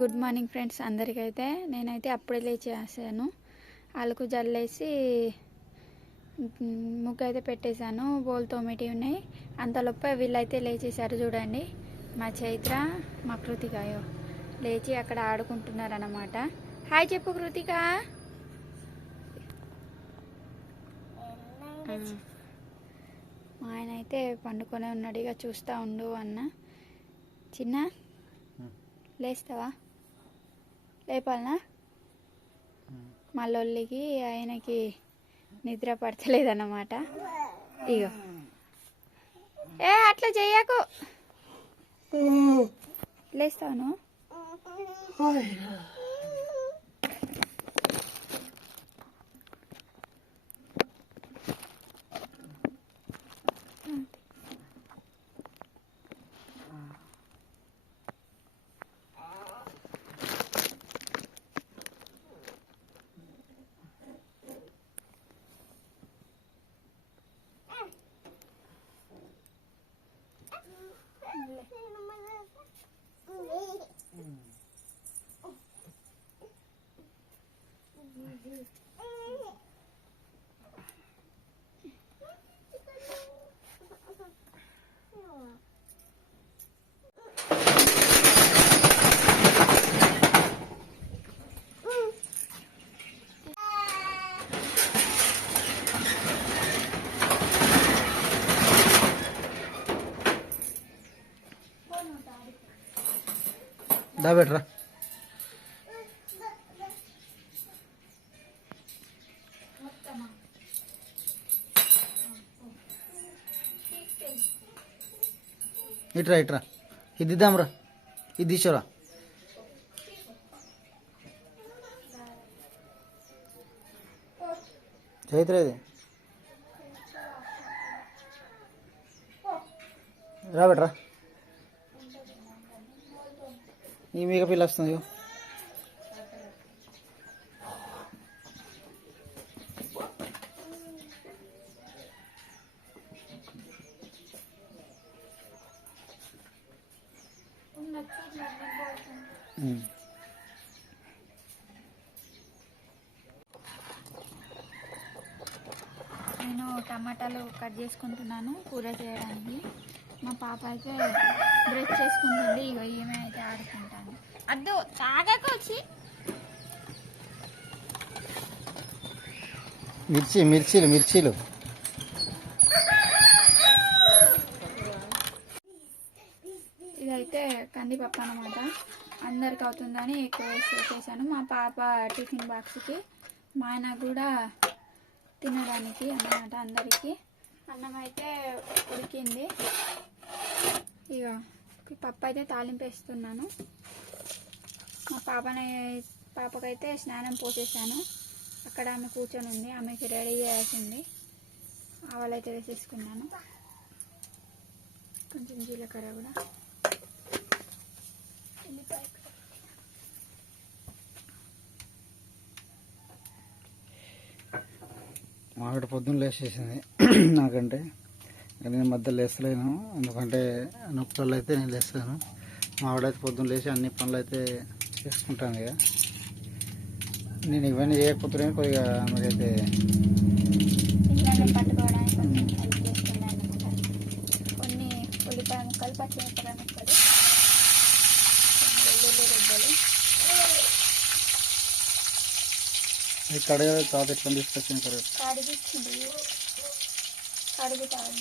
Good morning friends అందరికైతే. నేనైతే అప్పుడే లేచేసాను. ఆలకు జల్లేసి ముగ్గు అయితే పెట్టేశాను. బోల్ తోమేటి ఉన్నాయి. అంతలోపే వీళ్ళైతే లేచేశారు. చూడండి, మా చైత్ర మా కృతిక లేచి అక్కడ ఆడుకుంటున్నారు అన్నమాట. హాయ్ చెప్పు కృతిక. మా ఆయన అయితే పండుకొనే ఉన్నాడు. ఇక చూస్తూ ఉండు అన్న. చిన్న లేస్తావా? లేపాలనా? మా లొల్లికి ఆయనకి నిద్ర పడతలేదన్నమాట. ఇగో అట్లా చెయ్యకు. లేస్తాను. దా బెటరా. ఇట్రా ఇట్రా, ఇది ఇద్దాంరా, ఇది తీసుకోరా. చైత్ర ఇది రా బెటరా. ఈ మేక పిల్ల వస్తుంది. నేను టమాటాలు కట్ చేసుకుంటున్నాను కూర చేయడానికి. మా పాప అయితే బ్రష్ చేసుకుంటుంది. ఇగో ఈమె అయితే ఆడుకుంటాను. అద్దు తాగకు వచ్చి. మిర్చీలు ఇదైతే కందిపప్పు అన్నమాట. అందరికి అవుతుందని ఎక్కువ వేసేసాను. మా పాప టిఫిన్ బాక్స్కి, మా ఆయన కూడా తినడానికి అన్నమాట. అందరికీ అన్నం అయితే ఉడికింది. ఇక పప్పు అయితే తాలింపు వేస్తున్నాను. మా పాపకైతే స్నానం పోసేసాను. అక్కడ ఆమె కూర్చొని ఉంది. ఆమెకి రెడీ చేయాల్సింది. ఆవాలైతే వేసేసుకున్నాను. కొంచెం జీలకర్ర కూడా. మావిడ పొద్దున్న లేచేసింది నాకంటే. నేను మధ్యలో లేస్తలేను, ఎందుకంటే నొప్పులు అయితే నేను లేస్తాను. మావిడైతే పొద్దున్న లేచి అన్ని పనులు అయితే చేసుకుంటాను. ఇక నేను ఇవన్నీ చేయకపోతే కొద్దిగా ఆమెకైతే కొన్ని ఉల్లిపాయ ముక్కలు, పచ్చిమిరపకాయ ముక్కలు, వెల్లుల్లి రెబ్బలు. కడగ తాత ఎట్లా తీసుకొచ్చిన కడుగుతాను.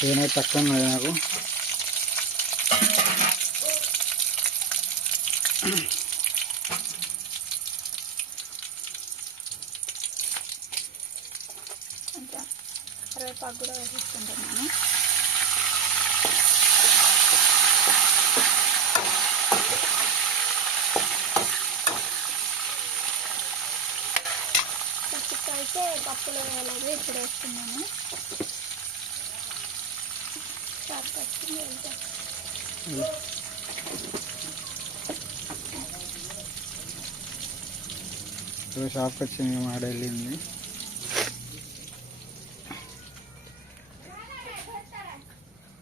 పెయిన్ అయితే తక్కువ ఉన్నది నాకు. కొంచెం కరివేపాకు కూడా వేసుకుంటున్నాను. అయితే పప్పులో వేయలేదు, ఇప్పుడు వేస్తున్నాను. షాప్కి వచ్చింది, మాడ వెళ్ళింది.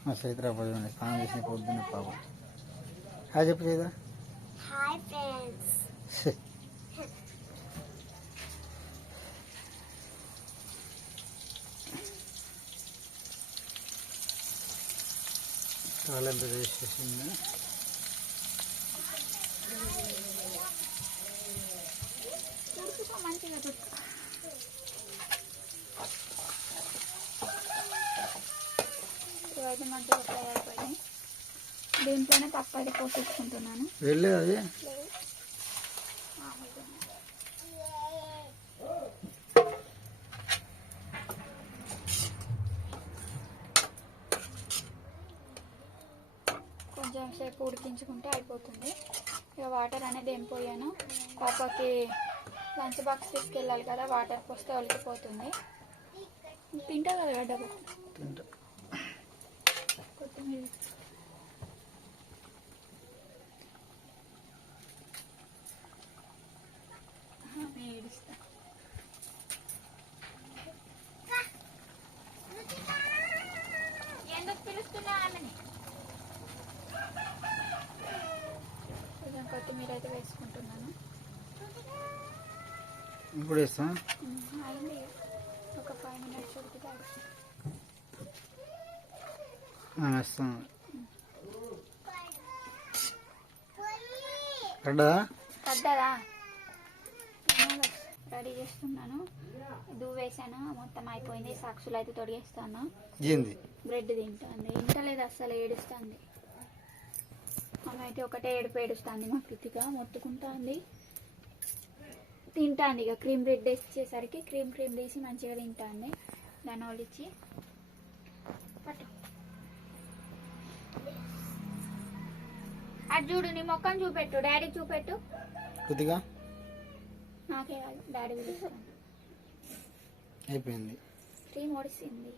మా చైత్ర పొద్దున్న స్నానం చేసిన పొద్దున్న పాప. హాయ్ చెప్పు చైత్ర. Hi friends. తాళంతా వేసేసింది. మంచిగా తుడుచుకో. ఇవైతే మంచిగా ఫ్రై అయిపోయింది. దీంట్లోనే పప్పు అయితే పోసేసుకుంటున్నాను. వెళ్ళే అది కొంచెం సేపు ఉడికించుకుంటే అయిపోతుంది. ఇక వాటర్ అనేది ఏం పోయాను, పాపకి లంచ్ బాక్స్ తీసుకెళ్ళాలి కదా, వాటర్ పోస్తే ఒలికిపోతుంది. తింటా కదా గడ్డ తింటా. కొత్తిమీర ఏడుస్తా. ఎందుకు పిలుస్తున్నా ఆమెని? కొంచెం కొత్తిమీర అయితే వేసుకుంటున్నాను. ఇప్పుడు వేస్తా. అయింది, ఒక 5 minutes ఉడికితే అయిపోతుంది. వేస్తాను. పడ్డా పడ్డదా? రెడీ చేస్తున్నాను. వేసాను, మొత్తం అయిపోయింది. సాక్షులు అయితే తొడిగేస్తాను. ఏంది బ్రెడ్ తింటుంది. ఇంటలేదు అస్సలు, ఏడుస్తుంది. ఆమె అయితే ఒకటే ఏడుస్తుంది. మా కృతిక మొత్తుకుంటుంది, తింటాంది. ఇక క్రీమ్ బ్రెడ్ ఇచ్చేసరికి క్రీమ్ తీసి మంచిగా తింటుంది. దాని వాళ్ళు ఇచ్చి పట్టు. అది చూడు, నీ మొక్కను చూపెట్టు, డాడీ చూపెట్టు. కొద్దిగా నాకే కాదు, డాడీ పిలుస్తాను. అయిపోయింది. క్రీమ్ ఒడిసింది.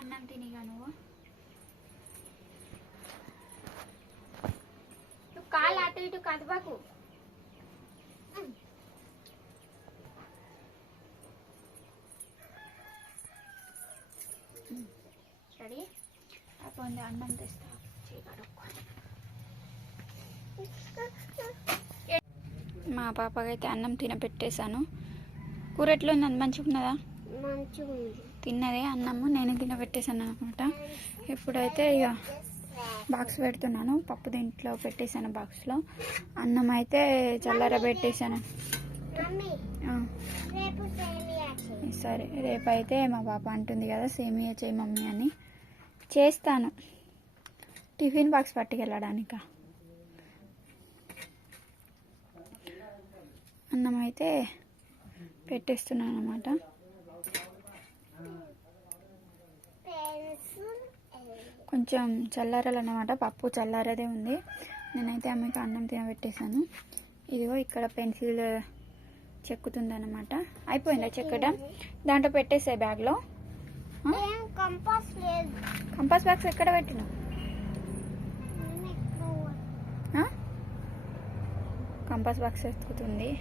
అన్నం తినిగా నువ్వు కాలు అటు ఇటు కదపకు. రెడీ అయిపోయింది. అన్నం తెస్తా. మా పాపకైతే అన్నం తినపెట్టేశాను. కూర ఎట్లుంది? అది మంచిగా ఉన్నదా? మంచిగా ఉంది. తిన్నదే అన్నము, నేను తినబెట్టేశాను అనమాట. ఇప్పుడైతే ఇక బాక్స్ పెడుతున్నాను. పప్పు దీంట్లో పెట్టేశాను బాక్స్లో. అన్నం అయితే చల్లార పెట్టేశాను. మమ్మీ రేపు సేమియా చేయి. సరే, రేపైతే మా పాప అంటుంది కదా సేమియా చేయి మమ్మీ అని. చేస్తాను, టిఫిన్ బాక్స్ పట్టుకెళ్ళడానిక. అన్నం అయితే పెట్టేస్తున్నాను అనమాట. కొంచెం చల్లారాలన్నమాట, పప్పు చల్లారదే ఉంది. నేనైతే ఆమెకు అన్నం తినబెట్టేశాను. ఇదిగో ఇక్కడ పెన్సిల్ చెక్కుతుంది అనమాట. అయిపోయిందా చెక్కడం? దాంట్లో పెట్టేసే బ్యాగ్లో. కంపాస్ బాక్స్ ఎక్కడ పెట్టినా? Compass box ఎత్తుకుతుంది.